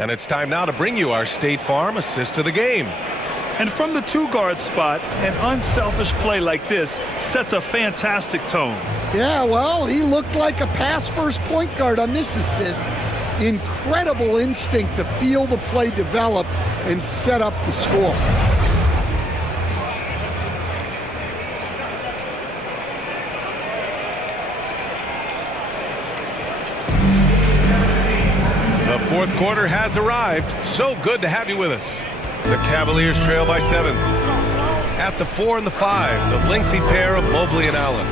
And it's time now to bring you our State Farm assist of the game. And from the two-guard spot, an unselfish play like this sets a fantastic tone. Yeah, well, he looked like a pass-first point guard on this assist. Incredible instinct to feel the play develop and set up the score. The fourth quarter has arrived. So good to have you with us. The Cavaliers trail by 7. At the 4 and the 5, the lengthy pair of Mobley and Allen.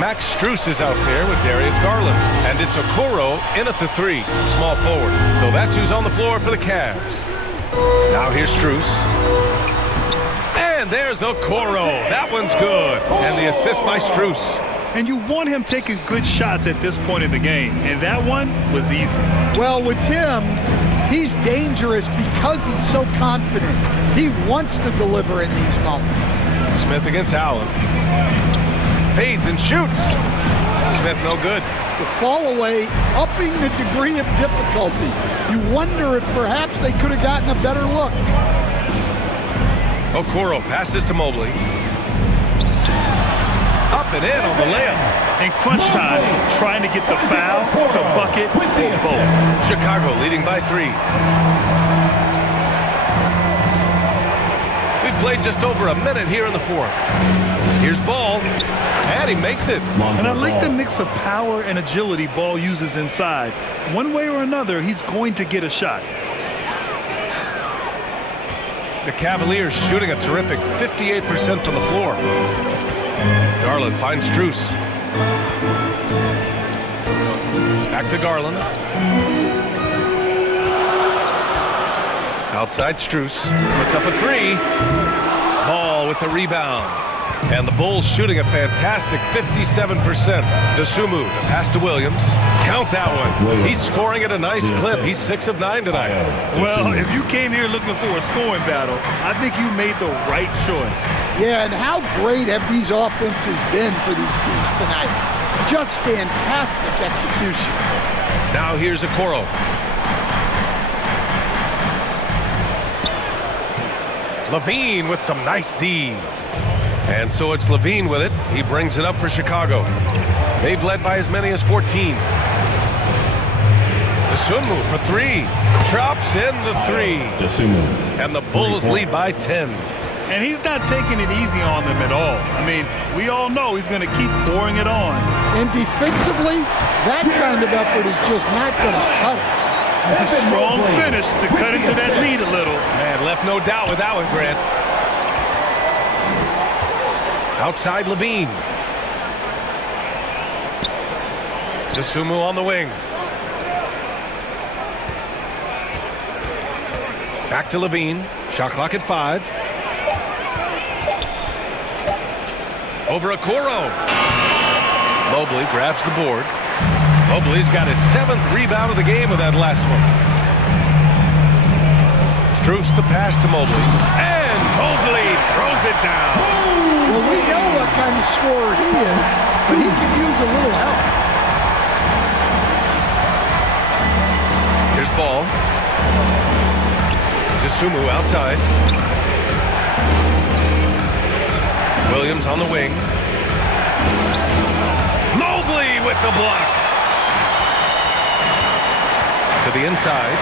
Max Strus is out there with Darius Garland. And it's Okoro in at the 3, small forward. So that's who's on the floor for the Cavs. Now here's Strus. And there's Okoro. That one's good. And the assist by Strus. And you want him taking good shots at this point in the game. And that one was easy. Well, with him, he's dangerous because he's so confident. He wants to deliver in these moments. Smith against Allen. Fades and shoots. Smith no good. The fall away, upping the degree of difficulty. You wonder if perhaps they could have gotten a better look. Okoro passes to Mobley. Up and in on the layup. In crunch time, trying to get the foul, the bucket, or both. Chicago leading by 3. We've played just over a minute here in the fourth. Here's Ball, and he makes it. And I like the mix of power and agility Ball uses inside. One way or another, he's going to get a shot. The Cavaliers shooting a terrific 58% from the floor. Garland finds Strus. Back to Garland. Outside Strus. Puts up a 3. Ball with the rebound. And the Bulls shooting a fantastic 57%. Dosunmu, the pass to Williams. Count that one. He's scoring at a nice clip. He's 6 of 9 tonight. Well, if you came here looking for a scoring battle, I think you made the right choice. Yeah, and how great have these offenses been for these teams tonight? Just fantastic execution. Now here's Okoro. Levine with some nice D. And so it's Levine with it. He brings it up for Chicago. They've led by as many as 14. Dosunmu for 3. Drops in the 3. And the Bulls lead by 10. And he's not taking it easy on them at all. I mean, we all know he's going to keep pouring it on. And defensively, that kind of effort is just not going to cut it. A strong finish to cut into that lead a little. Man, left no doubt with that one, Grant. Outside Levine. Dosunmu on the wing. Back to Levine. Shot clock at 5. Over Okoro. Mobley grabs the board. Mobley's got his 7th rebound of the game with that last one. Strus the pass to Mobley. And Mobley throws it down. Well, we know what kind of scorer he is, but he could use a little help. Here's Ball. Dosunmu outside. Williams on the wing. Mobley with the block. To the inside.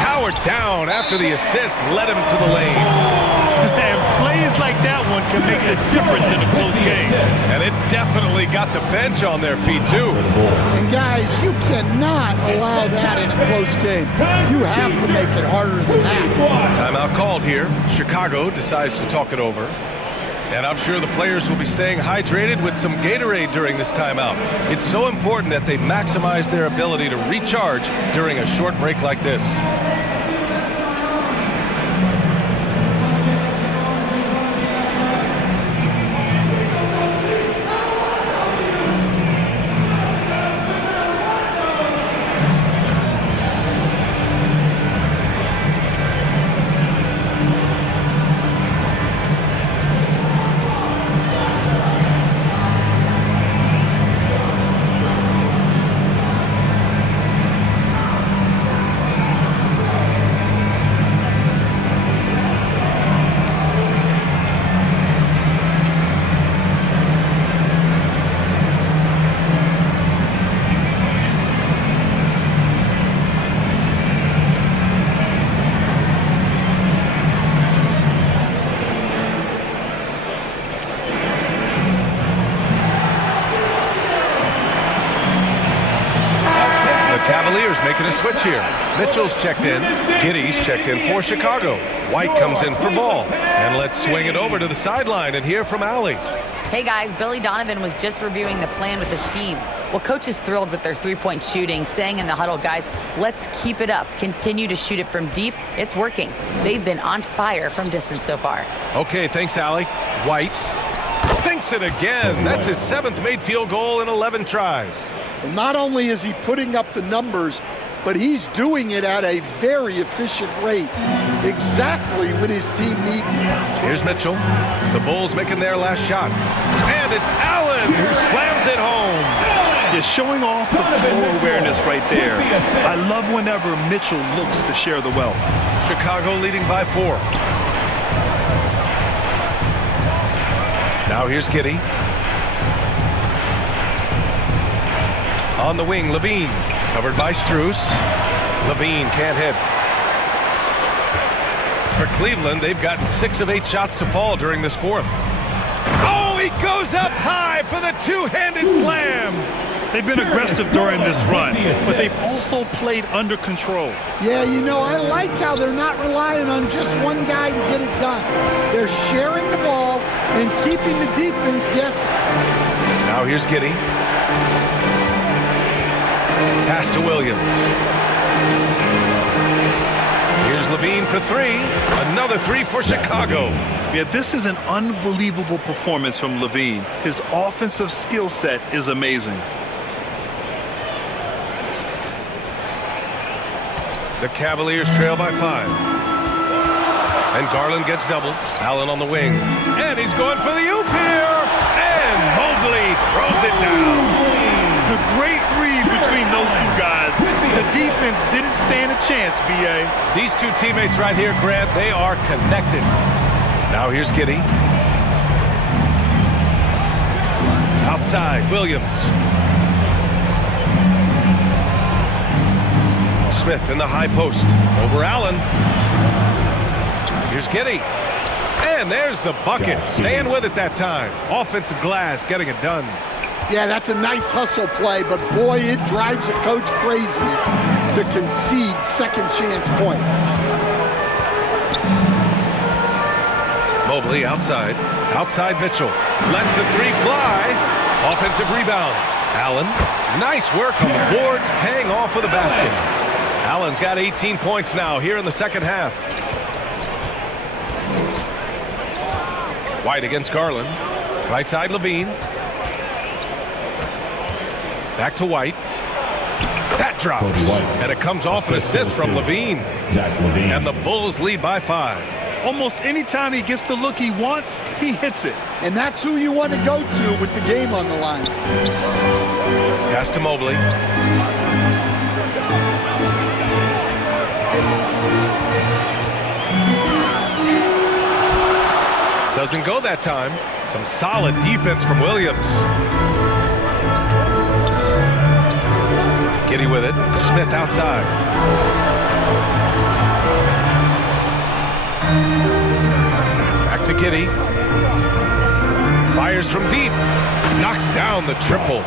Howard down after the assist led him to the lane. And plays like that one can make the difference in a close game. And it definitely got the bench on their feet, too. And, guys, you cannot allow that in a close game. You have to make it harder than that. Timeout called here. Chicago decides to talk it over. And I'm sure the players will be staying hydrated with some Gatorade during this timeout. It's so important that they maximize their ability to recharge during a short break like this. making a switch here. Mitchell's checked in. Giddey's checked in for Chicago. White comes in for ball. And let's swing it over to the sideline and hear from Allie. Hey guys, Billy Donovan was just reviewing the plan with his team. Well, coach is thrilled with their three-point shooting, saying in the huddle, guys, let's keep it up. Continue to shoot it from deep. It's working. They've been on fire from distance so far. Okay, thanks, Allie. White sinks it again. That's his 7th made field goal in 11 tries. Well, not only is he putting up the numbers, but he's doing it at a very efficient rate, exactly when his team needs it. Here's Mitchell. The Bulls making their last shot. And it's Allen who slams it home. You're showing off the floor awareness right there. I love whenever Mitchell looks to share the wealth. Chicago leading by 4. Now here's Giddey. On the wing, Levine. Covered by Strus. Levine can't hit. For Cleveland, they've gotten 6 of 8 shots to fall during this 4th. Oh, he goes up high for the two-handed slam. They've been aggressive during this run, but they've also played under control. Yeah, you know, I like how they're not relying on just one guy to get it done. They're sharing the ball and keeping the defense guessing. Now here's Giddey. Pass to Williams. Here's Levine for 3. Another 3 for Chicago. Yeah, this is an unbelievable performance from Levine. His offensive skill set is amazing. The Cavaliers trail by 5. And Garland gets doubled. Allen on the wing. And he's going for the oop here. And Mobley throws it down. The great read between those two guys. The defense didn't stand a chance, B.A. These two teammates right here, Grant, they are connected. Now here's Giddey. Outside, Williams. Smith in the high post. Over Allen. Here's Giddey. And there's the bucket. Staying with it that time. Offensive glass getting it done. Yeah, that's a nice hustle play, but boy, it drives a coach crazy to concede second chance points. Mobley outside. Outside Mitchell. Lets the 3 fly. Offensive rebound. Allen. Nice work on the boards, paying off with a basket. Allen's got 18 points now here in the second half. White against Garland. Right side Levine. Back to White. That drops. And it comes off an assist from Levine. And the Bulls lead by 5. Almost anytime he gets the look he wants, he hits it. And that's who you want to go to with the game on the line. Pass to Mobley. Doesn't go that time. Some solid defense from Williams. Giddey with it. Smith outside. Back to Giddey. Fires from deep. Knocks down the triple.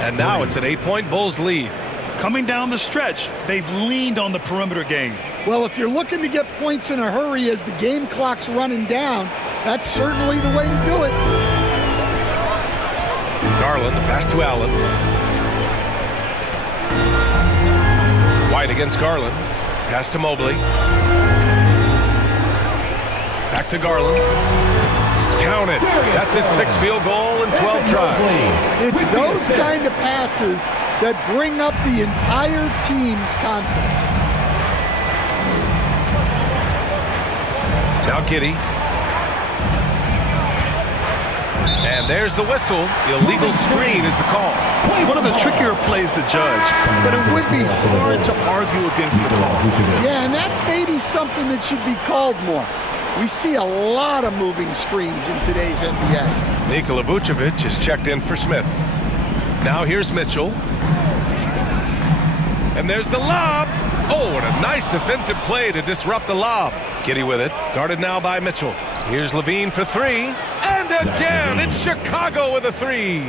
And now it's an 8-point Bulls lead. Coming down the stretch, they've leaned on the perimeter game. Well, if you're looking to get points in a hurry as the game clock's running down, that's certainly the way to do it. Garland, the pass to Allen. White against Garland. Pass to Mobley. Back to Garland. Count it. That's his 6th field goal in 12 tries. It's those kind of passes that bring up the entire team's confidence. Now Giddey. And there's the whistle. Illegal screen is the call. One of the trickier plays to judge, but it would be hard to argue against the call. Yeah, and that's maybe something that should be called more. We see a lot of moving screens in today's NBA. Nikola Vucevic is checked in for Smith. Now here's Mitchell. And there's the lob. Oh, what a nice defensive play to disrupt the lob. Giddey with it. Guarded now by Mitchell. Here's Levine for 3. And again, it's Chicago with a 3.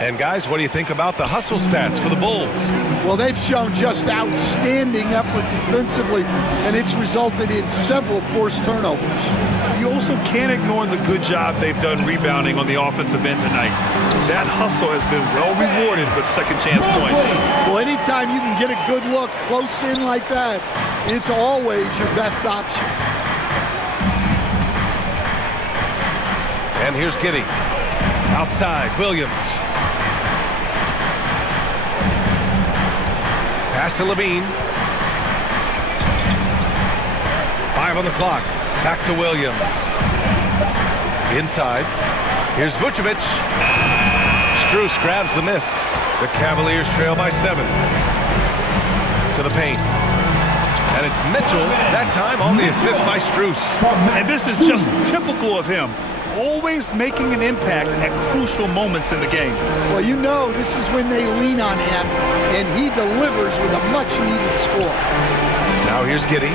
And guys, what do you think about the hustle stats for the Bulls? Well, they've shown just outstanding effort defensively, and it's resulted in several forced turnovers. You also can't ignore the good job they've done rebounding on the offensive end tonight. That hustle has been well rewarded with second chance points. Well, anytime you can get a good look close in like that, it's always your best option. And here's Giddey. Outside, Williams. Pass to Levine. 5 on the clock. Back to Williams. Inside. Here's Vucevic. Strus grabs the miss. The Cavaliers trail by 7. To the paint. And it's Mitchell, that time on the assist by Strus. And this is just typical of him. Always making an impact at crucial moments in the game. Well, you know this is when they lean on him, and he delivers with a much-needed score. Now here's Giddey.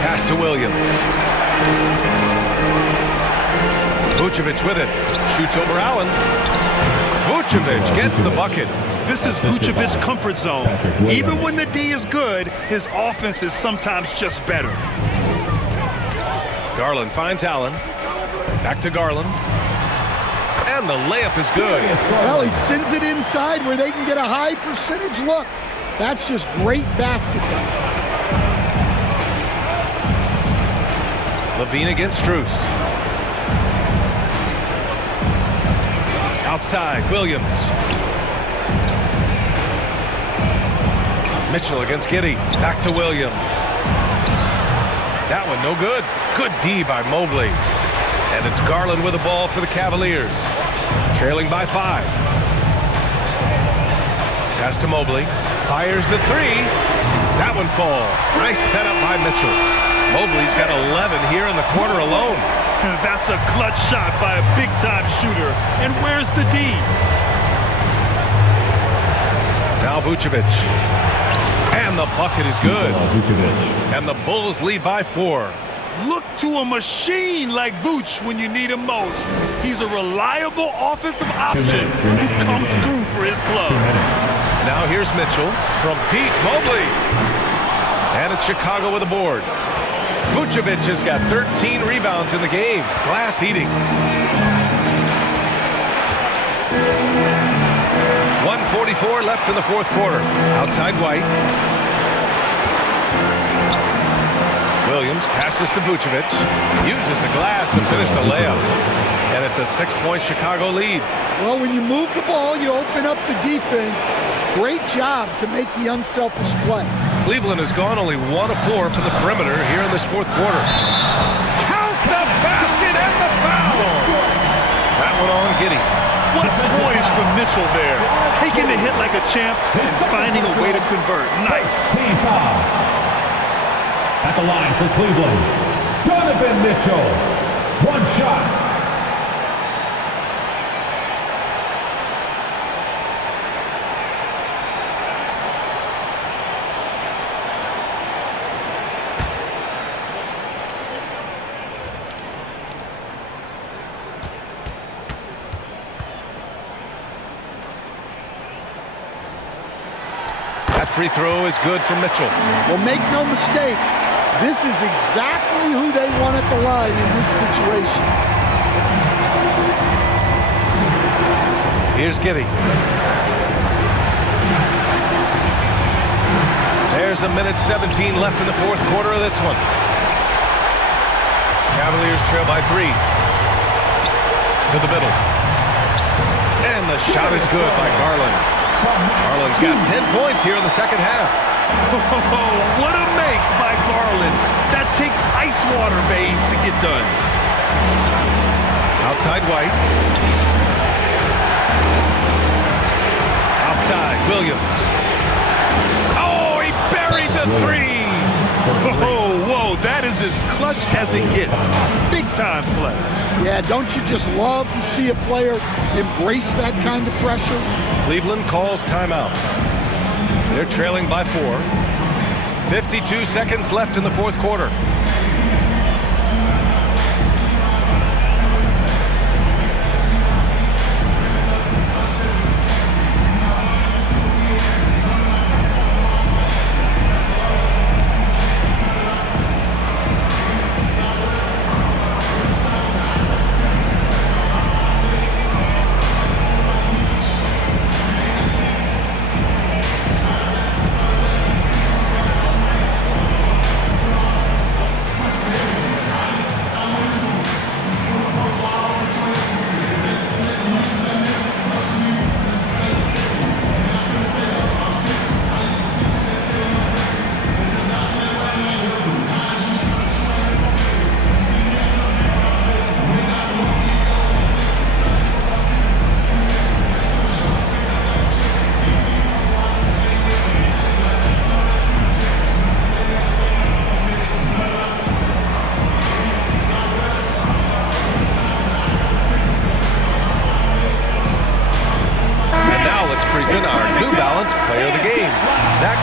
Pass to Williams. Vucevic with it. Shoots over Allen. Vucevic gets the bucket. This is Vucevic's comfort zone. Even when the D is good, his offense is sometimes just better. Garland finds Allen. Back to Garland. And the layup is good. Well, he sends it inside where they can get a high percentage look. That's just great basketball. Levine against Strus. Outside, Williams. Mitchell against Giddey. Back to Williams. That one no good. Good D by Mobley. And it's Garland with the ball for the Cavaliers. Trailing by 5. Pass to Mobley. Fires the 3. That one falls. Nice setup by Mitchell. Mobley's got 11 here in the quarter alone. That's a clutch shot by a big-time shooter. And where's the D? Now Vucevic. And the bucket is good. And the Bulls lead by 4. Look to a machine like Vooch when you need him most. He's a reliable offensive option who comes through for his club. Now here's Mitchell from deep. Mobley. And it's Chicago with a board. Vucevic has got 13 rebounds in the game. Glass eating. 1:44 left in the fourth quarter. Outside White. Williams passes to Vucevic. Uses the glass to finish the layup. And it's a 6-point Chicago lead. Well, when you move the ball, you open up the defense. Great job to make the unselfish play. Cleveland has gone only 1 of 4 from the perimeter here in this fourth quarter. Count the basket and the foul! That one on Giddey. What poise from Mitchell there. Taking the hit like a champ and finding a way to convert. Nice. Team foul. At the line for Cleveland, Donovan Mitchell. One shot. That free throw is good for Mitchell. Well, make no mistake, this is exactly who they want at the line in this situation. Here's Giddey. There's 1:17 left in the fourth quarter of this one. Cavaliers trail by 3. To the middle. And the shot is good by Garland. Garland's got 10 points here in the second half. Oh, what a make by Garland. That takes ice water veins to get done. Outside White. Outside Williams. Oh, he buried the 3. Whoa, that is as clutch as it gets. Big time play. Yeah, don't you just love to see a player embrace that kind of pressure? Cleveland calls timeout. They're trailing by 4. 52 seconds left in the fourth quarter.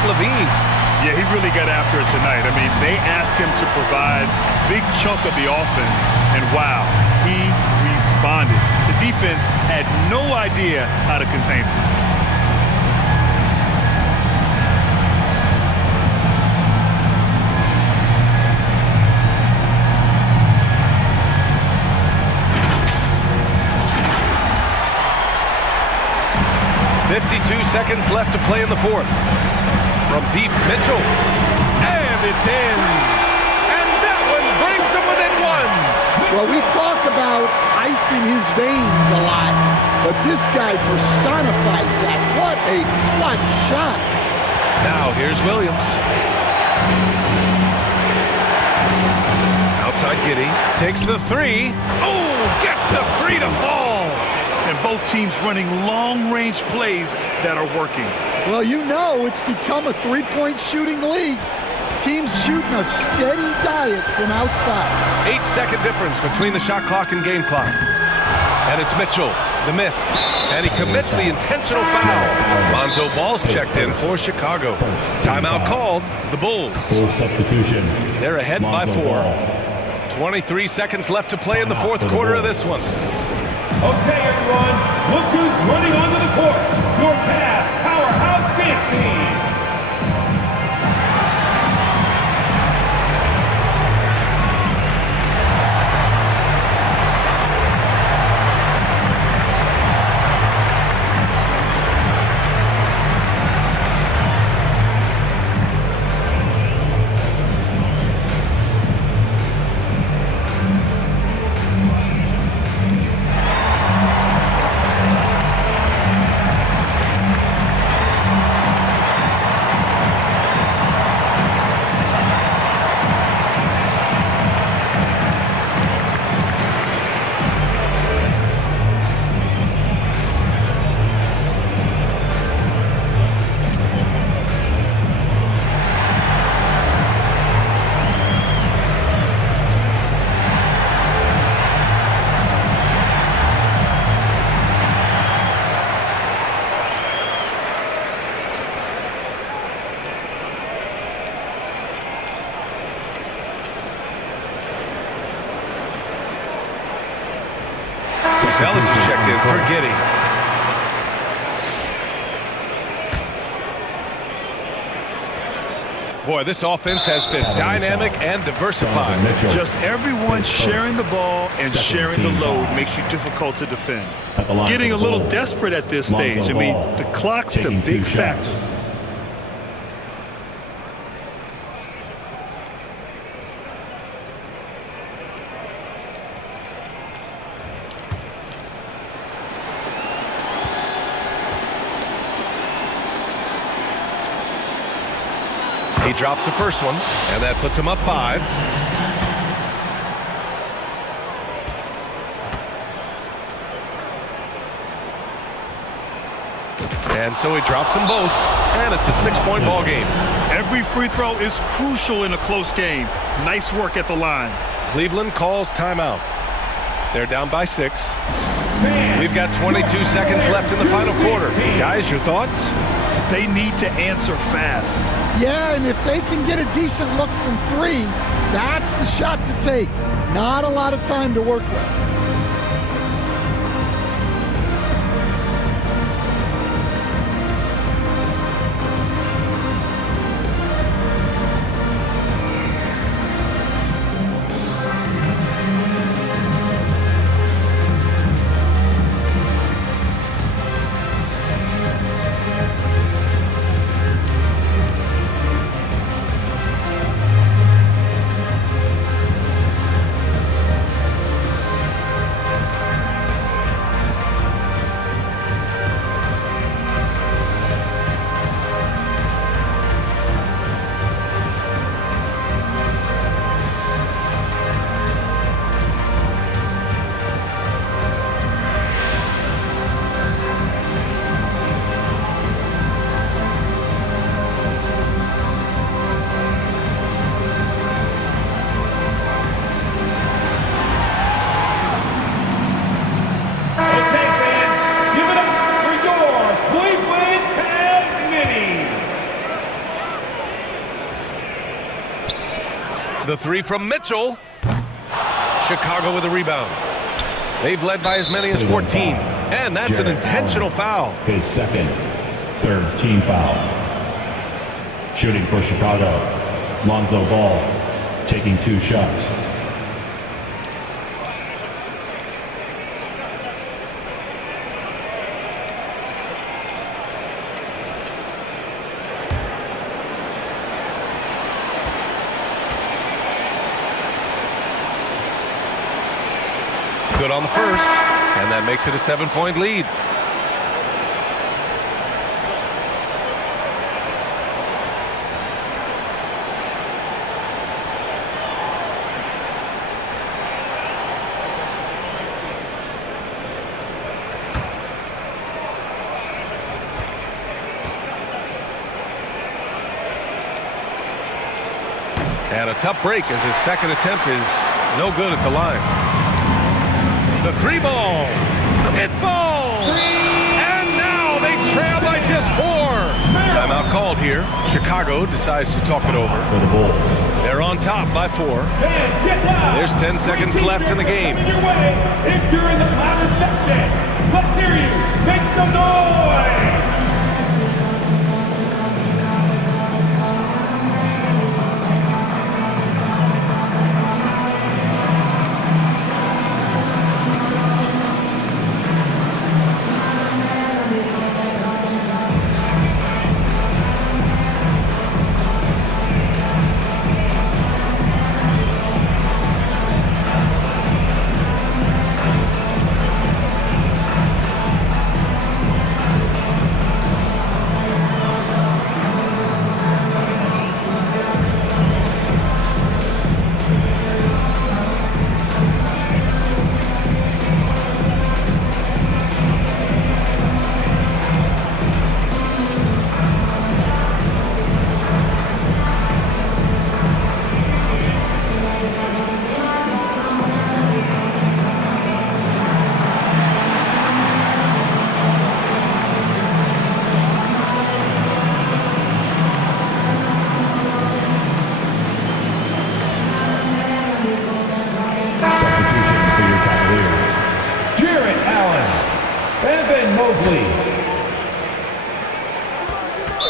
Levine. Yeah, he really got after it tonight. I mean, they asked him to provide a big chunk of the offense, and wow, he responded. The defense had no idea how to contain him. Seconds left to play in the fourth. From deep, Mitchell. And it's in. And that one brings them within one. Well, we talk about ice in his veins a lot, but this guy personifies that. What a clutch shot. Now here's Williams. Outside Giddey. Takes the three. Oh, gets the three to fall. And both teams running long-range plays that are working. Well, you know it's become a three-point shooting league. Teams shooting a steady diet from outside. 8-second difference between the shot clock and game clock. And it's Mitchell, the miss. And he commits the intentional foul. Lonzo Ball's checked in for Chicago. Timeout called, the Bulls. Full substitution. They're ahead by 4. 23 seconds left to play in the fourth quarter of this one. Okay, everyone, look who's running onto the court. Your Cavs powerhouse dance team. Ellis is checked in for Giddey. Boy, this offense has been dynamic and diversified. Just everyone sharing the ball and sharing the load makes you difficult to defend. Getting a little desperate at this stage. I mean, the clock's the big factor. He drops the first one, and that puts him up 5. And so he drops them both, and it's a 6-point ball game. Every free throw is crucial in a close game. Nice work at the line. Cleveland calls timeout. They're down by 6. We've got 22 seconds left in the final quarter. Guys, your thoughts? They need to answer fast. Yeah, and if they can get a decent look from 3, that's the shot to take. Not a lot of time to work with. The three from Mitchell. Chicago with a rebound. They've led by as many as 14. And that's an intentional foul. His second, third team foul. Shooting for Chicago, Lonzo Ball, taking 2 shots. Good on the first, and that makes it a 7-point lead. And a tough break as his second attempt is no good at the line. The 3-ball. It falls. And now they trail by just 4. Timeout called here. Chicago decides to talk it over. For the Bulls. They're on top by 4. There's 10 seconds left in the game. If you're in the Pirates section, let's hear you. Make some noise.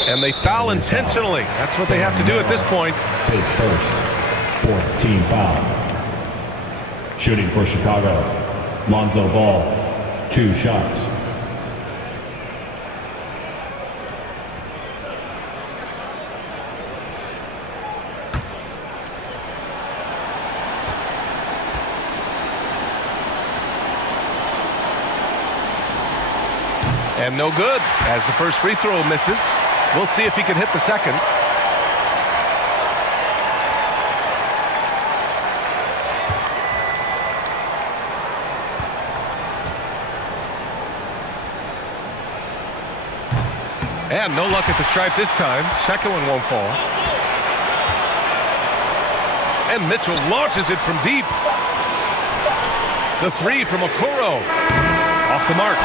And they foul intentionally. That's what they have to do at this point. His first, 4th team foul. Shooting for Chicago, Lonzo Ball, 2 shots. And no good as the first free throw misses. We'll see if he can hit the second. And no luck at the stripe this time. Second one won't fall. And Mitchell launches it from deep. The 3 from Okoro. Off the mark.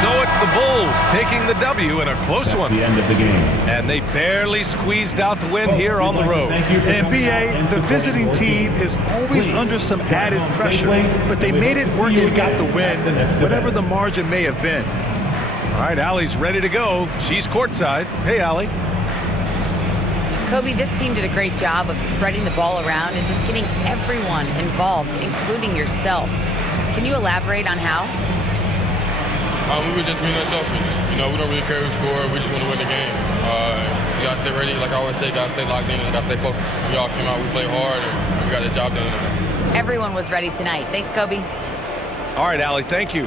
So it's the Bulls taking the W in a close one. The end of the game. And they barely squeezed out the win here on the road. And B.A., the visiting team is always under some added pressure, but they made it work and got the win, whatever the margin may have been. All right, Allie's ready to go. She's courtside. Hey, Allie. Kobe, this team did a great job of spreading the ball around and just getting everyone involved, including yourself. Can you elaborate on how? We were just being unselfish. You know, we don't really care who scored. We just want to win the game. You got to stay ready. Like I always say, got to stay locked in and got to stay focused. We all came out, we played hard, and we got the job done. Everyone was ready tonight. Thanks, Kobe. All right, Allie, thank you.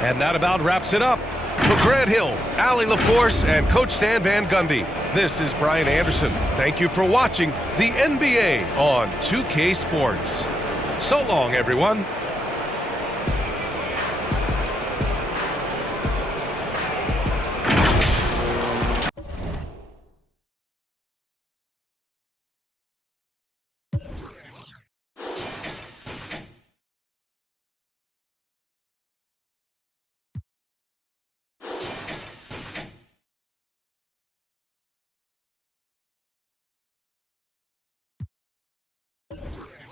And that about wraps it up. For Grant Hill, Allie LaForce, and Coach Stan Van Gundy, this is Brian Anderson. Thank you for watching the NBA on 2K Sports. So long, everyone. Chicago.